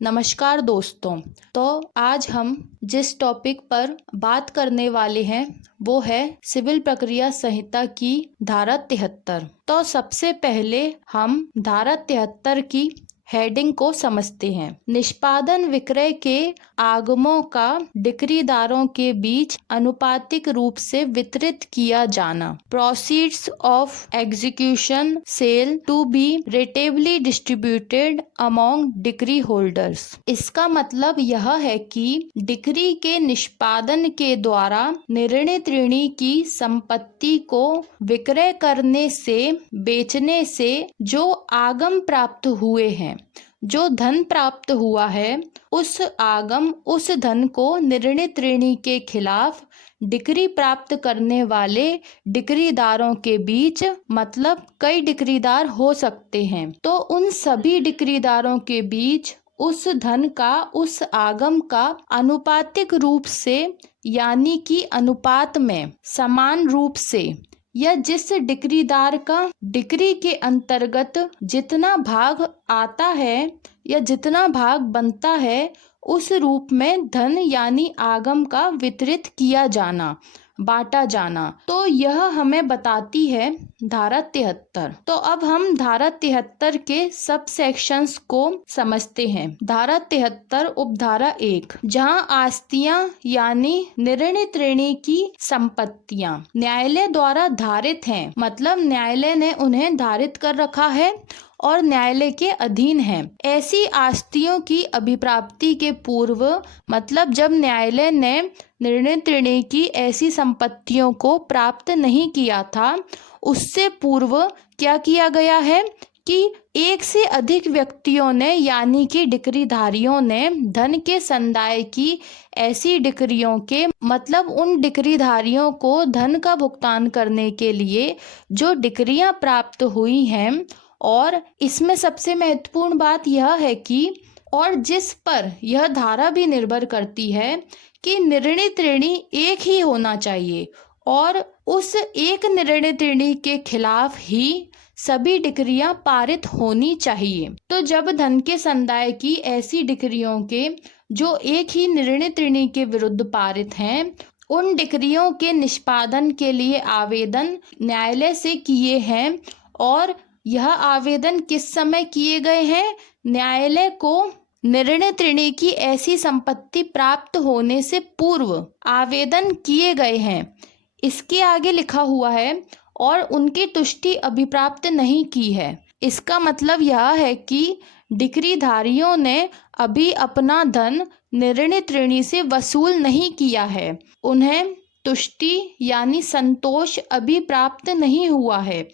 नमस्कार दोस्तों। तो आज हम जिस टॉपिक पर बात करने वाले हैं वो है सिविल प्रक्रिया संहिता की धारा 73। तो सबसे पहले हम धारा 73 की हेडिंग को समझते हैं। निष्पादन विक्रय के आगमों का डिक्रीदारों के बीच अनुपातिक रूप से वितरित किया जाना। Proceeds of execution sale to be rateably distributed among decree holders. इसका मतलब यह है कि डिक्री के निष्पादन के द्वारा निर्णित ऋणी की संपत्ति को विक्रय करने से बेचने से जो आगम प्राप्त हुए हैं, जो धन प्राप्त हुआ है, उस धन को निर्णित ऋणी के खिलाफ डिक्री प्राप्त करने वाले डिक्रीदारों के बीच, मतलब कई डिक्रीदार हो सकते हैं, तो उन सभी डिक्रीदारों के बीच उस धन का, उस आगम का अनुपातिक रूप से यानी कि अनुपात में समान रूप से, या जिस डिक्रीदार का डिक्री के अंतर्गत जितना भाग आता है या जितना भाग बनता है, उस रूप में धन यानी आगम का वितरित किया जाना, बांटा जाना। तो यह हमें बताती है धारा 73। तो अब हम धारा 73 के सब सेक्शंस को समझते हैं। धारा 73 उपधारा 1, जहां आस्तियां यानी निर्णित ऋणी की संपत्तियां न्यायालय द्वारा धारित हैं, मतलब न्यायालय ने उन्हें धारित कर रखा है और न्यायालय के अधीन है। ऐसी आस्तियों की अभिप्राप्ति के पूर्व, मतलब जब न्यायालय ने निर्णित ऋणी की ऐसी संपत्तियों को प्राप्त नहीं किया था, उससे पूर्व क्या किया गया है कि एक से अधिक व्यक्तियों ने यानी कि डिक्रीधारियों ने धन के संदाय की ऐसी डिक्रियों के, मतलब उन डिक्रीधारियों को धन का भुगतान करने के लिए जो डिक्रियां प्राप्त हुई हैं, और इसमें सबसे महत्वपूर्ण बात यह है कि, और जिस पर यह धारा भी निर्भर करती है कि निर्णित ऋणी एक ही होना चाहिए और उस एक निर्णित ऋणी के खिलाफ ही सभी डिक्रियां पारित होनी चाहिए। तो जब धन के संदाय की ऐसी डिक्रियों के जो एक ही निर्णित ऋणी के विरुद्ध पारित हैं, उन डिक्रियों के निष्पादन के लिए आवेदन न्यायालय से किए हैं, और यह आवेदन किस समय किए गए हैं? न्यायालय को निर्णित ऋणी की ऐसी संपत्ति प्राप्त होने से पूर्व आवेदन किए गए हैं। इसके आगे लिखा हुआ है और उनकी तुष्टि अभिप्राप्त नहीं की है। इसका मतलब यह है कि डिक्रीधारियों ने अभी अपना धन निर्णित ऋणी से वसूल नहीं किया है, उन्हें तुष्टि यानी संतोष अभी प्राप्त नहीं हुआ है,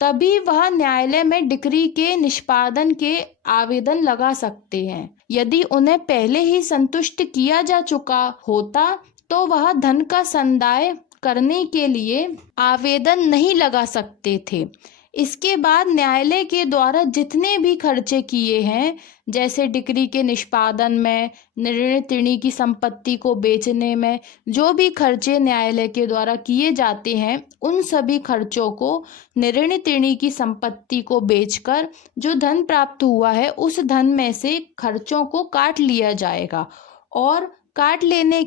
तभी वह न्यायालय में डिक्री के निष्पादन के आवेदन लगा सकते हैं। यदि उन्हें पहले ही संतुष्ट किया जा चुका होता तो वह धन का संदाय करने के लिए आवेदन नहीं लगा सकते थे। इसके बाद न्यायालय के द्वारा जितने भी खर्चे किए हैं, जैसे डिक्री के निष्पादन में, निर्णित ऋणी की संपत्ति को बेचने में, जो भी खर्चे न्यायालय के द्वारा किए जाते हैं, उन सभी खर्चों को निर्णित ऋणी की संपत्ति को बेचकर जो धन प्राप्त हुआ है, उस धन में से खर्चों को काट लिया जाएगा, और काट लेने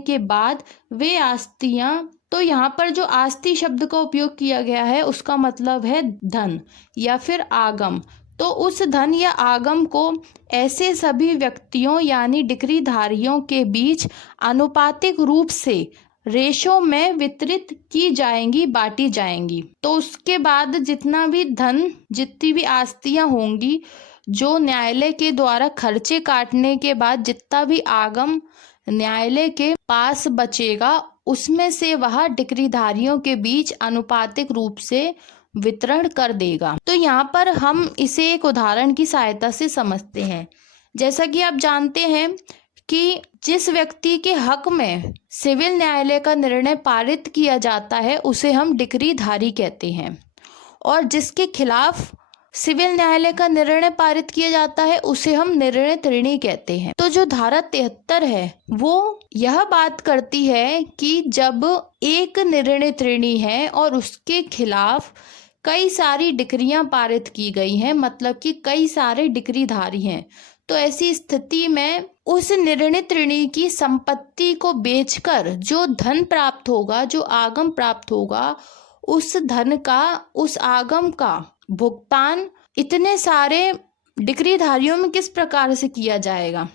के बाद वे आस्तियां, तो यहाँ पर जो आस्ति शब्द का उपयोग किया गया है उसका मतलब है धन या फिर आगम। तो उस धन या आगम को ऐसे सभी व्यक्तियों यानी डिक्रीधारियों के बीच अनुपातिक रूप से रेशो में वितरित की जाएंगी, बांटी जाएंगी। तो उसके बाद जितना भी धन, जितनी भी आस्तियां होंगी, जो न्यायालय के द्वारा खर्चे काटने के बाद जितना भी आगम न्यायालय के पास बचेगा, उसमें से वह डिक्रीधारियों के बीच अनुपातिक रूप से वितरण कर देगा। तो यहाँ पर हम इसे एक उदाहरण की सहायता से समझते हैं। जैसा कि आप जानते हैं कि जिस व्यक्ति के हक में सिविल न्यायालय का निर्णय पारित किया जाता है उसे हम डिक्रीधारी कहते हैं, और जिसके खिलाफ सिविल न्यायालय का निर्णय पारित किया जाता है उसे हम निर्णित ऋणी कहते हैं। तो जो धारा 73 है वो यह बात करती है कि जब एक निर्णित ऋणी है और उसके खिलाफ कई सारी डिक्रियां पारित की गई हैं, मतलब कि कई सारे डिक्रीधारी हैं। तो ऐसी स्थिति में उस निर्णित ऋणी की संपत्ति को बेचकर जो धन प्राप्त होगा, जो आगम प्राप्त होगा, उस धन का, उस आगम का भुगतान इतने सारे डिक्रीधारियों में किस प्रकार से किया जाएगा।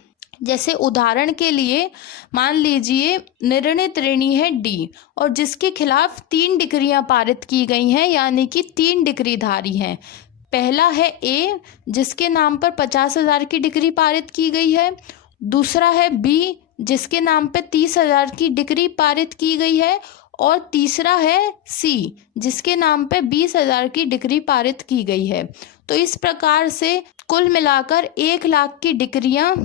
जैसे उदाहरण के लिए मान लीजिए निर्णित ऋणी है डी और जिसके खिलाफ 3 डिक्रियां पारित की गई हैं, यानी कि 3 डिक्रीधारी हैं। पहला है ए जिसके नाम पर 50,000 की डिक्री पारित की गई है। दूसरा है बी जिसके नाम पर 30,000 की डिक्री पारित की गई है। और तीसरा है सी जिसके नाम पे 20,000 की डिक्री पारित की गई है। तो इस प्रकार से कुल मिलाकर 1 लाख की डिक्रियां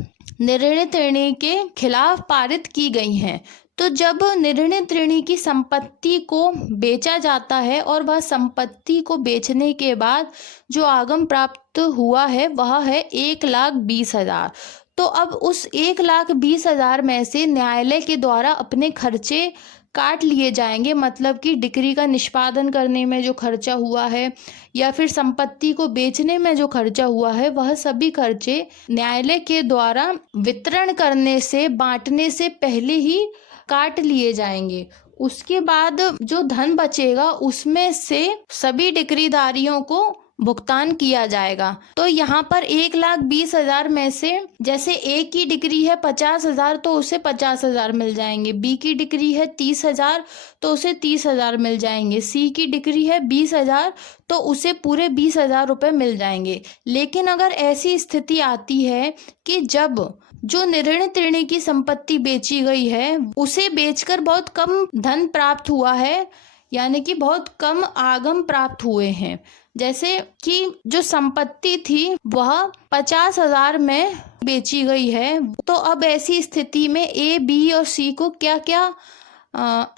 निर्णित ऋणी के खिलाफ पारित की गई हैं। तो जब निर्णित ऋणी की संपत्ति को बेचा जाता है और वह संपत्ति को बेचने के बाद जो आगम प्राप्त हुआ है वह है 1,20,000। तो अब उस 1,20,000 में से न्यायालय के द्वारा अपने खर्चे काट लिए जाएंगे, मतलब कि डिक्री का निष्पादन करने में जो खर्चा हुआ है या फिर संपत्ति को बेचने में जो खर्चा हुआ है, वह सभी खर्चे न्यायालय के द्वारा वितरण करने से, बांटने से पहले ही काट लिए जाएंगे। उसके बाद जो धन बचेगा उसमें से सभी डिक्रीधारियों को भुगतान किया जाएगा। तो यहाँ पर 1,20,000 में से जैसे ए की डिक्री है 50,000 तो उसे 50,000 मिल जाएंगे, बी की डिक्री है 30,000 तो उसे 30,000 मिल जाएंगे, सी की डिक्री है 20,000 तो उसे पूरे 20,000 रुपये मिल जाएंगे। लेकिन अगर ऐसी स्थिति आती है कि जब जो निर्णित ऋणी की संपत्ति बेची गई है उसे बेचकर बहुत कम धन प्राप्त हुआ है, यानी कि बहुत कम आगम प्राप्त हुए हैं, जैसे कि जो संपत्ति थी वह 50,000 में बेची गई है, तो अब ऐसी स्थिति में ए, बी और सी को क्या क्या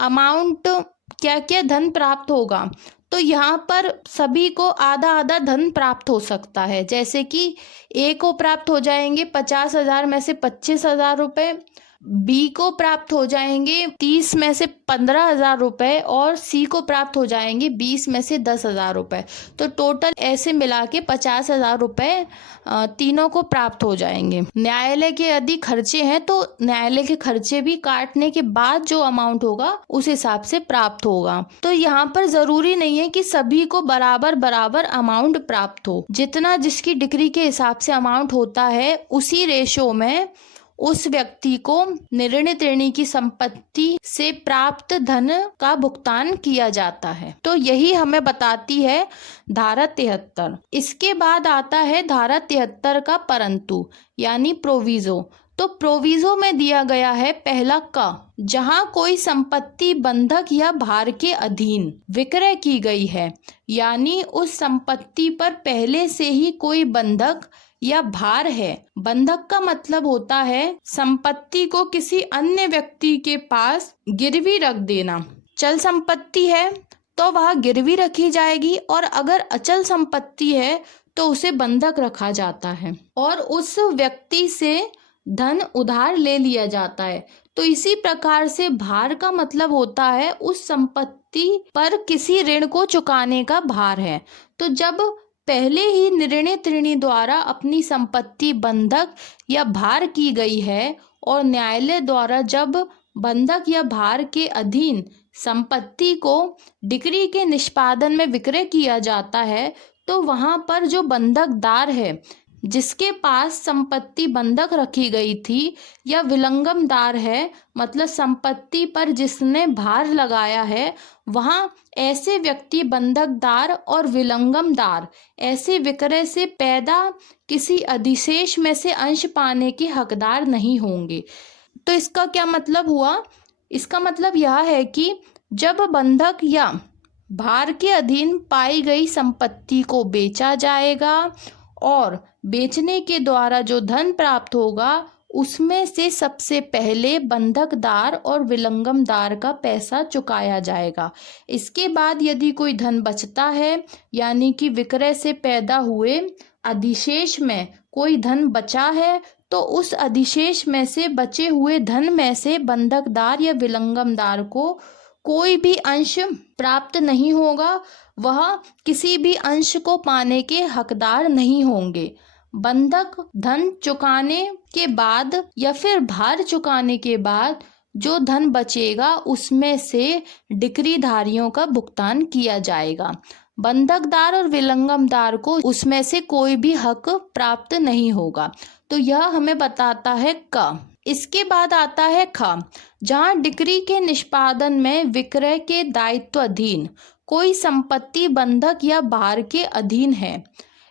अमाउंट, क्या क्या धन प्राप्त होगा। तो यहाँ पर सभी को आधा आधा धन प्राप्त हो सकता है। जैसे कि ए को प्राप्त हो जाएंगे 50,000 में से 25,000 रुपये, बी को प्राप्त हो जाएंगे 30 में से 15,000 रुपये और सी को प्राप्त हो जाएंगे 20 में से 10,000 रुपये। तो टोटल ऐसे मिला के 50,000 रुपये तीनों को प्राप्त हो जाएंगे। न्यायालय के यदि खर्चे हैं तो न्यायालय के खर्चे भी काटने के बाद जो अमाउंट होगा उस हिसाब से प्राप्त होगा। तो यहाँ पर जरूरी नहीं है कि सभी को बराबर बराबर अमाउंट प्राप्त हो, जितना जिसकी डिग्री के हिसाब से अमाउंट होता है उसी रेशो में उस व्यक्ति को निर्णित ऋणी की संपत्ति से प्राप्त धन का भुगतान किया जाता है। तो यही हमें बताती है धारा 73। इसके बाद आता है धारा 73 का परंतु यानी प्रोविजो। तो प्रोविजो में दिया गया है पहला क, जहां कोई संपत्ति बंधक या भार के अधीन विक्रय की गई है, यानी उस संपत्ति पर पहले से ही कोई बंधक या भार है। बंधक का मतलब होता है संपत्ति को किसी अन्य व्यक्ति के पास गिरवी रख देना। चल संपत्ति है तो वह गिरवी रखी जाएगी और अगर अचल संपत्ति है तो उसे बंधक रखा जाता है और उस व्यक्ति से धन उधार ले लिया जाता है। तो इसी प्रकार से भार का मतलब होता है उस संपत्ति पर किसी ऋण को चुकाने का भार है। तो जब पहले ही निर्णित ऋणी द्वारा अपनी संपत्ति बंधक या भार की गई है और न्यायालय द्वारा जब बंधक या भार के अधीन संपत्ति को डिक्री के निष्पादन में विक्रय किया जाता है, तो वहां पर जो बंधकदार है जिसके पास संपत्ति बंधक रखी गई थी या विलंगमदार है, मतलब संपत्ति पर जिसने भार लगाया है, वहां ऐसे व्यक्ति बंधकदार और विलंगमदार ऐसे विक्रय से पैदा किसी अधिशेष में से अंश पाने के हकदार नहीं होंगे। तो इसका क्या मतलब हुआ? इसका मतलब यह है कि जब बंधक या भार के अधीन पाई गई संपत्ति को बेचा जाएगा और बेचने के द्वारा जो धन प्राप्त होगा उसमें से सबसे पहले बंधकदार और विलंगमदार का पैसा चुकाया जाएगा। इसके बाद यदि कोई धन बचता है, यानी कि विक्रय से पैदा हुए अधिशेष में कोई धन बचा है, तो उस अधिशेष में से बचे हुए धन में से बंधकदार या विलंगमदार को कोई भी अंश प्राप्त नहीं होगा, वह किसी भी अंश को पाने के हकदार नहीं होंगे। बंधक धन चुकाने के बाद या फिर भार चुकाने के बाद जो धन बचेगा उसमें से डिक्रीधारियों का भुगतान किया जाएगा। बंधकदार और विलंगमदार को उसमें से कोई भी हक प्राप्त नहीं होगा। तो यह हमें बताता है क। इसके बाद आता है ख, जहाँ डिक्री के निष्पादन में विक्रय के दायित्वाधीन कोई संपत्ति बंधक या भार के अधीन है।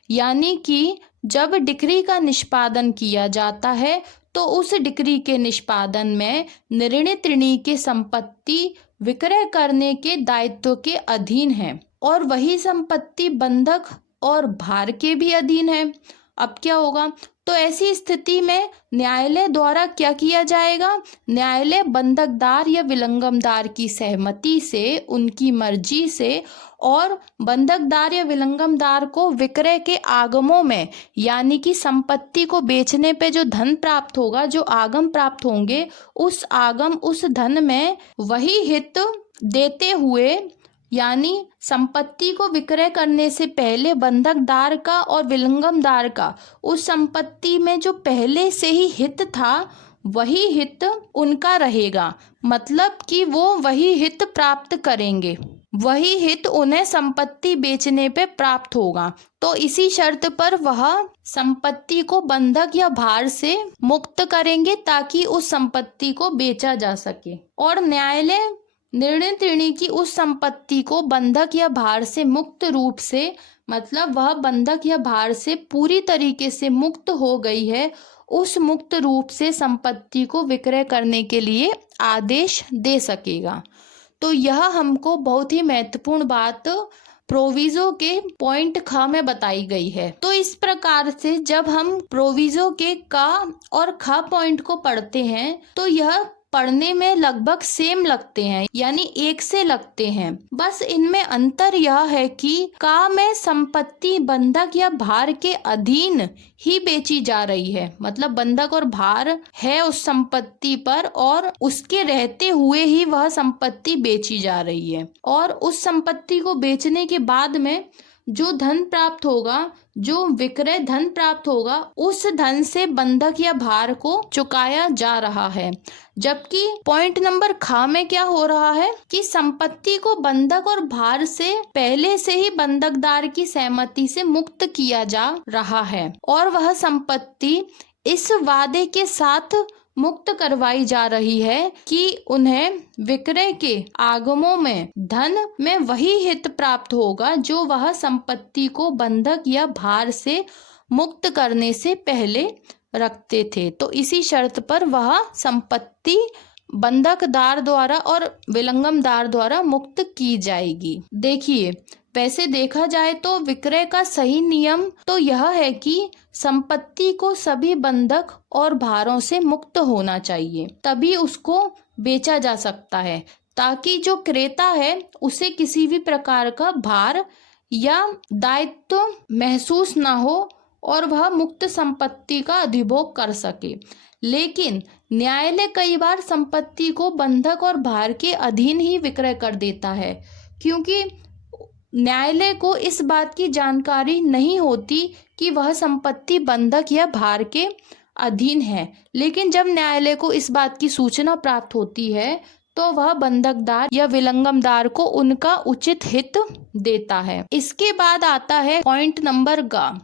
यानी कि जब डिक्री का निष्पादन किया जाता है तो उस डिक्री के निष्पादन में निर्णित ऋणी की संपत्ति विक्रय करने के दायित्व के अधीन है और वही संपत्ति बंधक और भार के भी अधीन है। अब क्या होगा? तो ऐसी स्थिति में न्यायालय द्वारा क्या किया जाएगा? न्यायालय बंधकदार या विलंगमदार की सहमति से, उनकी मर्जी से और बंधकदार या विलंगमदार को विक्रय के आगमों में, यानी कि संपत्ति को बेचने पे जो धन प्राप्त होगा, जो आगम प्राप्त होंगे, उस आगम उस धन में वही हित देते हुए, यानी संपत्ति को विक्रय करने से पहले बंधकदार का और विलंगमदार का उस संपत्ति में जो पहले से ही हित था वही हित उनका रहेगा। मतलब कि वो वही हित प्राप्त करेंगे, वही हित उन्हें संपत्ति बेचने पे प्राप्त होगा। तो इसी शर्त पर वह संपत्ति को बंधक या भार से मुक्त करेंगे ताकि उस संपत्ति को बेचा जा सके। और न्यायालय निर्णित ऋणी की उस संपत्ति को बंधक या भार से मुक्त रूप से, मतलब वह बंधक या भार से पूरी तरीके से मुक्त हो गई है, उस मुक्त रूप से संपत्ति को विक्रय करने के लिए आदेश दे सकेगा। तो यह हमको बहुत ही महत्वपूर्ण बात प्रोविजो के पॉइंट ख में बताई गई है। तो इस प्रकार से जब हम प्रोविजो के क और ख पॉइंट को पढ़ते हैं तो यह पढ़ने में लगभग सेम लगते हैं, यानी एक से लगते हैं। बस इनमें अंतर यह है कि का में संपत्ति बंधक या भार के अधीन ही बेची जा रही है, मतलब बंधक और भार है उस संपत्ति पर और उसके रहते हुए ही वह संपत्ति बेची जा रही है। और उस संपत्ति को बेचने के बाद में जो धन प्राप्त होगा, जो विक्रय धन प्राप्त होगा, उस धन से बंधक या भार को चुकाया जा रहा है। जबकि पॉइंट नंबर ख में क्या हो रहा है कि संपत्ति को बंधक और भार से पहले से ही बंधकदार की सहमति से मुक्त किया जा रहा है और वह संपत्ति इस वादे के साथ मुक्त करवाई जा रही है कि उन्हें विक्रय के आगमों में धन में वही हित प्राप्त होगा जो वह संपत्ति को बंधक या भार से मुक्त करने से पहले रखते थे। तो इसी शर्त पर वह संपत्ति बंधकदार द्वारा और विलंगमदार द्वारा मुक्त की जाएगी। देखिए, वैसे देखा जाए तो विक्रय का सही नियम तो यह है कि संपत्ति को सभी बंधक और भारों से मुक्त होना चाहिए, तभी उसको बेचा जा सकता है, ताकि जो क्रेता है उसे किसी भी प्रकार का भार या दायित्व महसूस ना हो और वह मुक्त संपत्ति का अधिभोग कर सके। लेकिन न्यायालय कई बार संपत्ति को बंधक और भार के अधीन ही विक्रय कर देता है, क्योंकि न्यायालय को इस बात की जानकारी नहीं होती कि वह संपत्ति बंधक या भार के अधीन है। लेकिन जब न्यायालय को इस बात की सूचना प्राप्त होती है तो वह बंधकदार या विलंगमदार को उनका उचित हित देता है। इसके बाद आता है पॉइंट नंबर ग,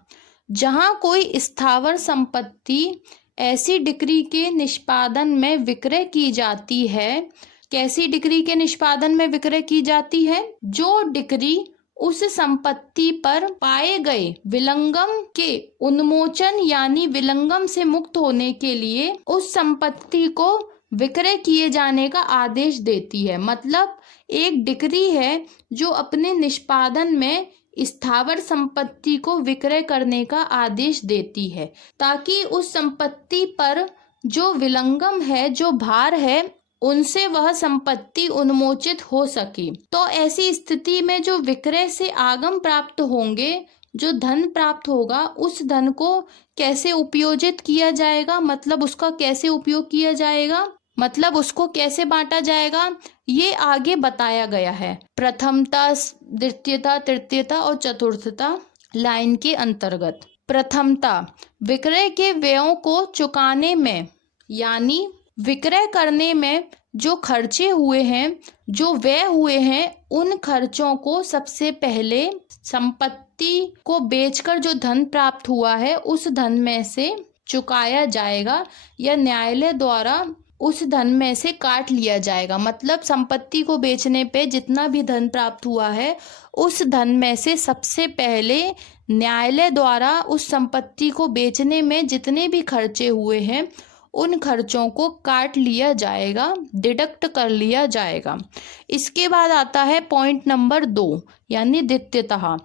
जहां कोई स्थावर संपत्ति ऐसी डिक्री के निष्पादन में विक्रय की जाती है। कैसी डिक्री के निष्पादन में विक्रय की जाती है? जो डिक्री उस संपत्ति पर पाए गए विलंगम के उन्मोचन यानी विलंगम से मुक्त होने के लिए उस संपत्ति को विक्रय किए जाने का आदेश देती है। मतलब एक डिक्री है जो अपने निष्पादन में स्थावर संपत्ति को विक्रय करने का आदेश देती है, ताकि उस संपत्ति पर जो विलंगम है, जो भार है, उनसे वह संपत्ति उन्मोचित हो सके। तो ऐसी स्थिति में जो विक्रय से आगम प्राप्त होंगे, जो धन प्राप्त होगा, उस धन को कैसे उपयोजित किया जाएगा, मतलब उसका कैसे उपयोग किया जाएगा, मतलब उसको कैसे बांटा जाएगा, ये आगे बताया गया है। प्रथमता, द्वितीयता, तृतीयता और चतुर्थता लाइन के अंतर्गत। प्रथमता, विक्रय के व्ययों को चुकाने में, यानी विक्रय करने में जो खर्चे हुए हैं, जो व्यय हुए हैं, उन खर्चों को सबसे पहले संपत्ति को बेचकर जो धन प्राप्त हुआ है उस धन में से चुकाया जाएगा या न्यायालय द्वारा उस धन में से काट लिया जाएगा। मतलब संपत्ति को बेचने पे जितना भी धन प्राप्त हुआ है उस धन में से सबसे पहले न्यायालय द्वारा उस संपत्ति को बेचने में जितने भी खर्चे हुए हैं उन खर्चों को काट लिया जाएगा, डिडक्ट कर लिया जाएगा। इसके बाद आता है पॉइंट नंबर 2, यानी द्वितीयतः।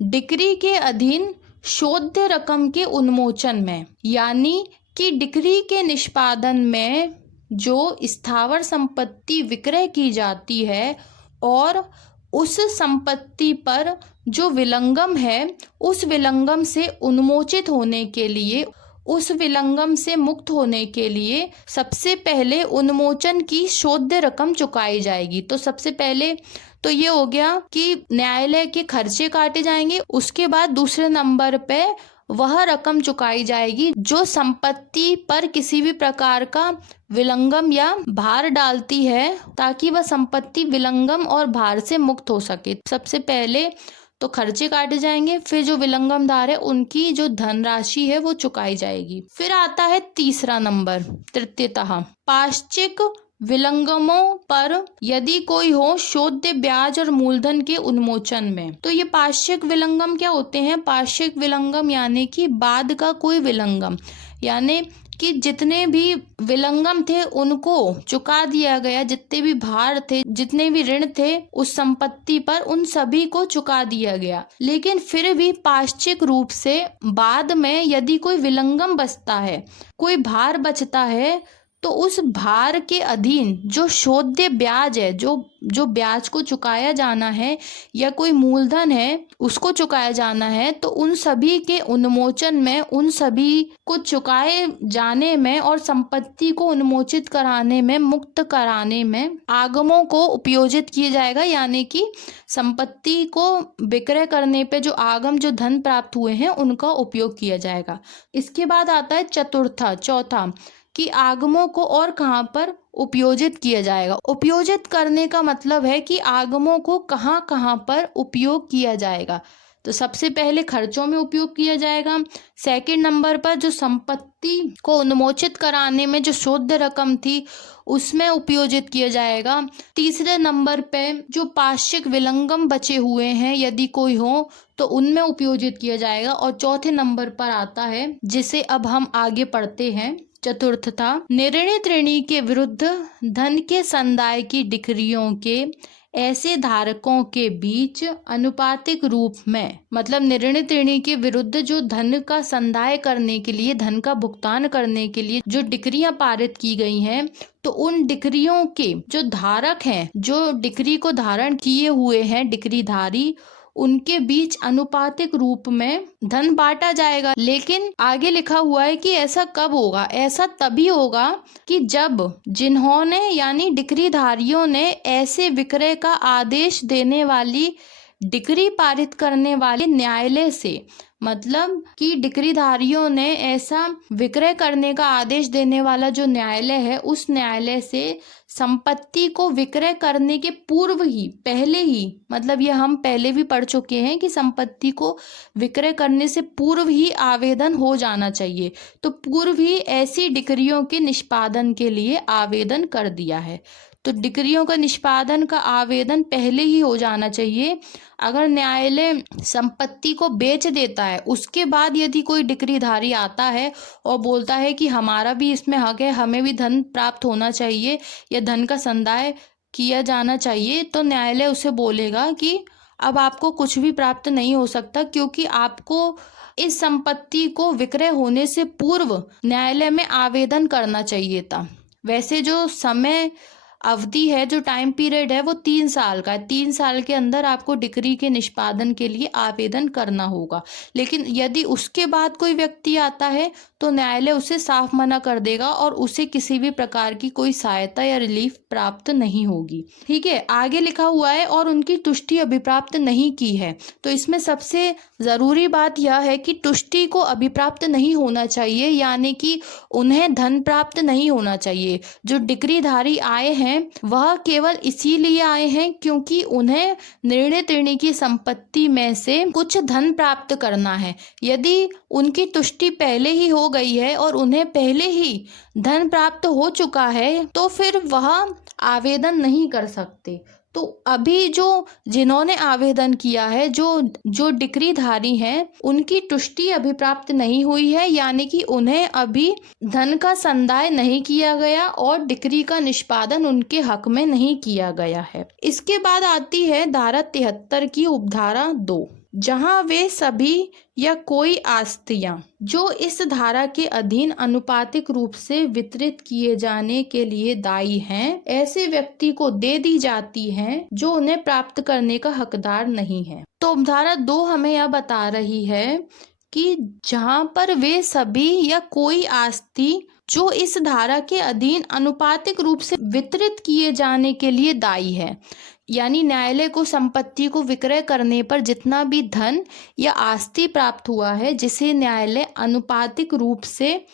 डिक्री के अधीन शोध्य रकम के उन्मोचन में, यानी कि डिक्री के निष्पादन में जो स्थावर संपत्ति विक्रय की जाती है और उस संपत्ति पर जो विलंगम है उस विलंगम से उन्मोचित होने के लिए, उस विलंगम से मुक्त होने के लिए सबसे पहले उन्मोचन की शोध्य रकम चुकाई जाएगी। तो सबसे पहले तो ये हो गया कि न्यायालय के खर्चे काटे जाएंगे। उसके बाद दूसरे नंबर पे वह रकम चुकाई जाएगी जो संपत्ति पर किसी भी प्रकार का विलंगम या भार डालती है, ताकि वह संपत्ति विलंगम और भार से मुक्त हो सके। सबसे पहले तो खर्चे काटे जाएंगे, फिर जो विलंगमदार है उनकी जो धनराशि है वो चुकाई जाएगी। फिर आता है तीसरा नंबर, तृतीयतः। पाश्चिक विलंगमों पर यदि कोई हो शोध्य ब्याज और मूलधन के उन्मोचन में। तो ये पाश्चिक विलंगम क्या होते हैं? पाश्चिक विलंगम यानी कि बाद का कोई विलंगम, यानी कि जितने भी विलंगम थे उनको चुका दिया गया, जितने भी भार थे, जितने भी ऋण थे उस संपत्ति पर, उन सभी को चुका दिया गया। लेकिन फिर भी पाश्चिक रूप से बाद में यदि कोई विलंगम बचता है, कोई भार बचता है, तो उस भार के अधीन जो शोध्य ब्याज है, जो ब्याज को चुकाया जाना है या कोई मूलधन है उसको चुकाया जाना है, तो उन सभी के उन्मोचन में, उन सभी को चुकाए जाने में और संपत्ति को उन्मोचित कराने में, मुक्त कराने में आगमों को उपयोजित किया जाएगा। यानी कि संपत्ति को विक्रय करने पे जो आगम, जो धन प्राप्त हुए हैं उनका उपयोग किया जाएगा। इसके बाद आता है चौथा कि आगमों को और कहाँ पर उपयोजित किया जाएगा। उपयोजित करने का मतलब है कि आगमों को कहाँ कहाँ पर उपयोग किया जाएगा। तो सबसे पहले खर्चों में उपयोग किया जाएगा। सेकंड नंबर पर जो संपत्ति को उन्मोचित कराने में जो शोध्य रकम थी उसमें उपयोजित किया जाएगा। तीसरे नंबर पे जो पाश्चिक विलंगम बचे हुए हैं यदि कोई हो तो उनमें उपयोजित किया जाएगा। और चौथे नंबर पर आता है, जिसे अब हम आगे पढ़ते हैं, चतुर्थता। निर्णित ऋणी के विरुद्ध धन के संदाय की डिक्रियों के ऐसे धारकों के बीच अनुपातिक रूप में, मतलब निर्णित ऋणी के विरुद्ध जो धन का संदाय करने के लिए, धन का भुगतान करने के लिए जो डिक्रियां पारित की गई हैं, तो उन डिक्रियों के जो धारक हैं, जो डिक्री को धारण किए हुए हैं डिक्रीधारी, उनके बीच अनुपातिक रूप में धन बांटा जाएगा। लेकिन आगे लिखा हुआ है कि ऐसा कब होगा? ऐसा तभी होगा कि जब जिन्होंने, यानी डिक्रीधारियों ने ऐसे विक्रय का आदेश देने वाली, डिक्री पारित करने वाले न्यायालय से, मतलब कि डिक्रीधारियों ने ऐसा विक्रय करने का आदेश देने वाला जो न्यायालय है उस न्यायालय से संपत्ति को विक्रय करने के पूर्व ही, पहले ही, मतलब ये हम पहले भी पढ़ चुके हैं कि संपत्ति को विक्रय करने से पूर्व ही आवेदन हो जाना चाहिए। तो पूर्व ही ऐसी डिक्रियों के निष्पादन के लिए आवेदन कर दिया है। तो डिक्रियों का निष्पादन का आवेदन पहले ही हो जाना चाहिए। अगर न्यायालय संपत्ति को बेच देता है, उसके बाद यदि कोई डिक्रीधारी आता है और बोलता है कि हमारा भी इसमें हक है, हमें भी धन प्राप्त होना चाहिए या धन का संदाय किया जाना चाहिए, तो न्यायालय उसे बोलेगा कि अब आपको कुछ भी प्राप्त नहीं हो सकता, क्योंकि आपको इस संपत्ति को विक्रय होने से पूर्व न्यायालय में आवेदन करना चाहिए था। वैसे जो समय अवधि है, जो टाइम पीरियड है, वो 3 साल का है। 3 साल के अंदर आपको डिक्री के निष्पादन के लिए आवेदन करना होगा। लेकिन यदि उसके बाद कोई व्यक्ति आता है तो न्यायालय उसे साफ मना कर देगा और उसे किसी भी प्रकार की कोई सहायता या रिलीफ प्राप्त नहीं होगी। ठीक है, आगे लिखा हुआ है और उनकी तुष्टि अभिप्राप्त नहीं की है। तो इसमें सबसे जरूरी बात यह है कि तुष्टि को अभिप्राप्त नहीं होना चाहिए, यानी कि उन्हें धन प्राप्त नहीं होना चाहिए। जो डिक्रीधारी आए हैं वह केवल इसीलिए आए हैं क्योंकि उन्हें निर्णित ऋणी की संपत्ति में से कुछ धन प्राप्त करना है। यदि उनकी तुष्टि पहले ही हो गई है और उन्हें पहले ही धन प्राप्त हो चुका है तो फिर वह आवेदन नहीं कर सकते। तो अभी जो जिन्होंने आवेदन किया है, जो डिक्रीधारी हैं, उनकी तुष्टि अभी प्राप्त नहीं हुई है, यानी कि उन्हें अभी धन का संदाय नहीं किया गया और डिक्री का निष्पादन उनके हक में नहीं किया गया है। इसके बाद आती है धारा 73 की उपधारा 2, जहां वे सभी या कोई आस्तियां जो इस धारा के अधीन अनुपातिक रूप से वितरित किए जाने के लिए दायी हैं, ऐसे व्यक्ति को दे दी जाती हैं जो उन्हें प्राप्त करने का हकदार नहीं है। तो उपधारा 2 हमें यह बता रही है कि जहां पर वे सभी या कोई आस्ति जो इस धारा के अधीन अनुपातिक रूप से वितरित किए जाने के लिए दायी है, यानी न्यायालय को संपत्ति को विक्रय करने पर जितना भी धन या आस्ति प्राप्त हुआ है जिसे न्यायालय अनुपातिक रूप से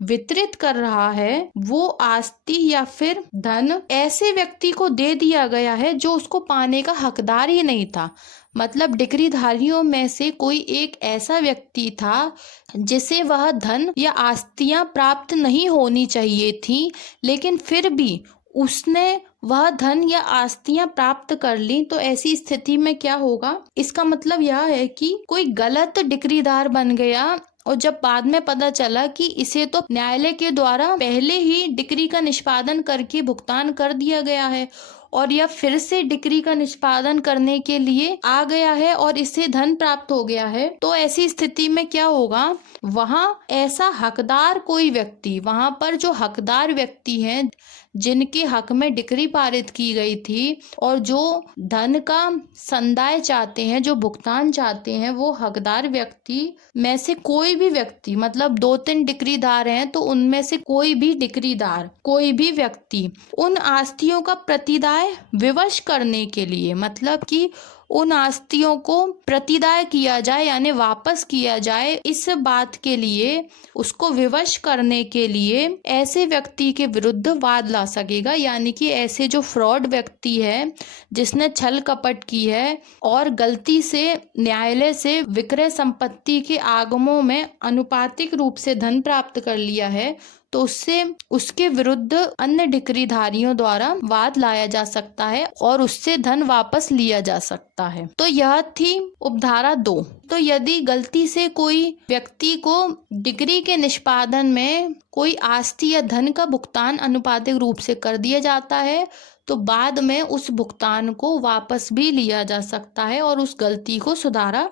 वितरित कर रहा है, वो आस्ति या फिर धन ऐसे व्यक्ति को दे दिया गया है जो उसको पाने का हकदार ही नहीं था। मतलब डिक्रीधारियों में से कोई एक ऐसा व्यक्ति था जिसे वह धन या आस्तियां प्राप्त नहीं होनी चाहिए थी, लेकिन फिर भी उसने वह धन या आस्तियां प्राप्त कर ली। तो ऐसी स्थिति में क्या होगा, इसका मतलब यह है कि कोई गलत डिक्रीदार बन गया और जब बाद में पता चला कि इसे तो न्यायालय के द्वारा पहले ही डिक्री का निष्पादन करके भुगतान कर दिया गया है और यह फिर से डिक्री का निष्पादन करने के लिए आ गया है और इससे धन प्राप्त हो गया है, तो ऐसी स्थिति में क्या होगा, वहां ऐसा हकदार कोई व्यक्ति, वहां पर जो हकदार व्यक्ति हैं जिनके हक में डिक्री पारित की गई थी और जो धन का संदाय चाहते हैं, जो भुगतान चाहते हैं, वो हकदार व्यक्ति में से कोई भी व्यक्ति, मतलब 2-3 डिक्रीदार हैं तो उनमें से कोई भी डिक्रीदार, कोई भी व्यक्ति उन आस्तियों का प्रतिदाय विवश करने के लिए, मतलब कि उन आस्तियों को प्रतिदाय किया जाए यानी वापस किया जाए, इस बात के लिए उसको विवश करने के लिए ऐसे व्यक्ति के विरुद्ध वाद ला सकेगा। यानी कि ऐसे जो फ्रॉड व्यक्ति है जिसने छल कपट की है और गलती से न्यायालय से विक्रय संपत्ति के आगमों में अनुपातिक रूप से धन प्राप्त कर लिया है, तो उससे उसके विरुद्ध अन्य डिक्रीधारियों द्वारा वाद लाया जा सकता है और उससे धन वापस लिया जा सकता है। तो यह थी उपधारा 2। तो यदि गलती से कोई व्यक्ति को डिक्री के निष्पादन में कोई आस्ति या धन का भुगतान अनुपातिक रूप से कर दिया जाता है तो बाद में उस भुगतान को वापस भी लिया जा सकता है और उस गलती को सुधारा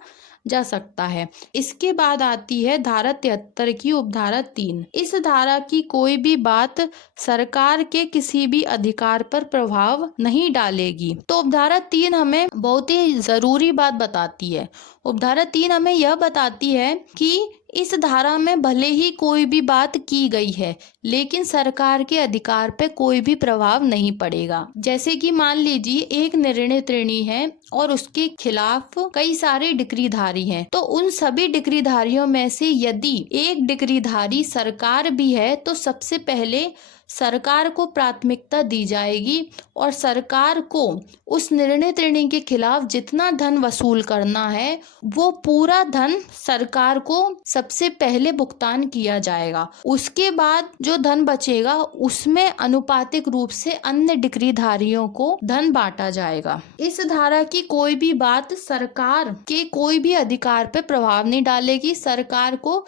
जा सकता है। इसके बाद आती है धारा 73 की उपधारा 3। इस धारा की कोई भी बात सरकार के किसी भी अधिकार पर प्रभाव नहीं डालेगी। तो उपधारा 3 हमें बहुत ही जरूरी बात बताती है। उपधारा 3 हमें यह बताती है कि इस धारा में भले ही कोई भी बात की गई है लेकिन सरकार के अधिकार पे कोई भी प्रभाव नहीं पड़ेगा। जैसे कि मान लीजिए एक निर्णित ऋणी है और उसके खिलाफ कई सारे डिक्रीधारी हैं, तो उन सभी डिक्रीधारियों में से यदि एक डिक्रीधारी सरकार भी है तो सबसे पहले सरकार को प्राथमिकता दी जाएगी और सरकार को उस निर्णित ऋणी के खिलाफ जितना धन वसूल करना है वो पूरा धन सरकार को सबसे पहले भुगतान किया जाएगा। उसके बाद जो धन बचेगा उसमें अनुपातिक रूप से अन्य डिक्रीधारियों को धन बांटा जाएगा। इस धारा की कोई भी बात सरकार के कोई भी अधिकार पर प्रभाव नहीं डालेगी। सरकार को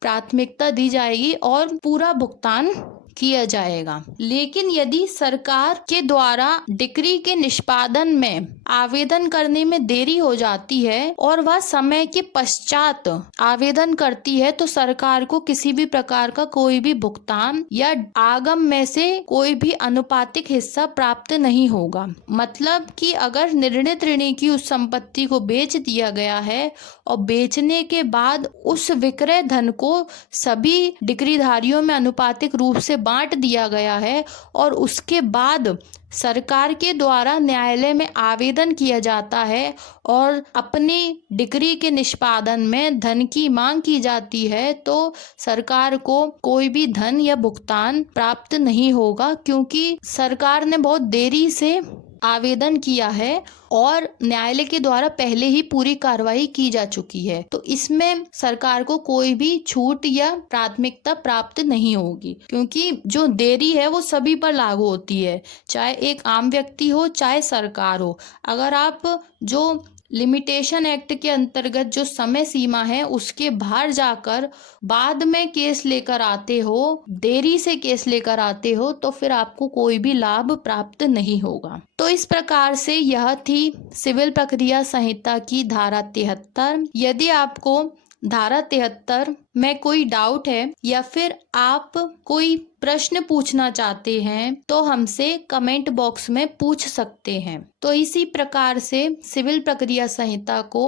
प्राथमिकता दी जाएगी और पूरा भुगतान किया जाएगा। लेकिन यदि सरकार के द्वारा डिक्री के निष्पादन में आवेदन करने में देरी हो जाती है और वह समय के पश्चात आवेदन करती है तो सरकार को किसी भी प्रकार का कोई भी भुगतान या आगम में से कोई भी अनुपातिक हिस्सा प्राप्त नहीं होगा। मतलब कि अगर निर्णित ऋणी की उस संपत्ति को बेच दिया गया है और बेचने के बाद उस विक्रय धन को सभी डिक्रीधारियों में अनुपातिक रूप से बांट दिया गया है और उसके बाद सरकार के द्वारा न्यायालय में आवेदन किया जाता है और अपनी डिक्री के निष्पादन में धन की मांग की जाती है तो सरकार को कोई भी धन या भुगतान प्राप्त नहीं होगा, क्योंकि सरकार ने बहुत देरी से आवेदन किया है और न्यायालय के द्वारा पहले ही पूरी कार्रवाई की जा चुकी है। तो इसमें सरकार को कोई भी छूट या प्राथमिकता प्राप्त नहीं होगी, क्योंकि जो देरी है वो सभी पर लागू होती है, चाहे एक आम व्यक्ति हो चाहे सरकार हो। अगर आप जो लिमिटेशन एक्ट के अंतर्गत जो समय सीमा है उसके बाहर जाकर बाद में केस लेकर आते हो, देरी से केस लेकर आते हो, तो फिर आपको कोई भी लाभ प्राप्त नहीं होगा। तो इस प्रकार से यह थी सिविल प्रक्रिया संहिता की धारा 73। यदि आपको धारा 73 में कोई डाउट है या फिर आप कोई प्रश्न पूछना चाहते हैं तो हमसे कमेंट बॉक्स में पूछ सकते हैं। तो इसी प्रकार से सिविल प्रक्रिया संहिता को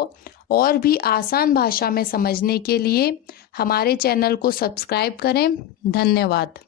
और भी आसान भाषा में समझने के लिए हमारे चैनल को सब्सक्राइब करें। धन्यवाद।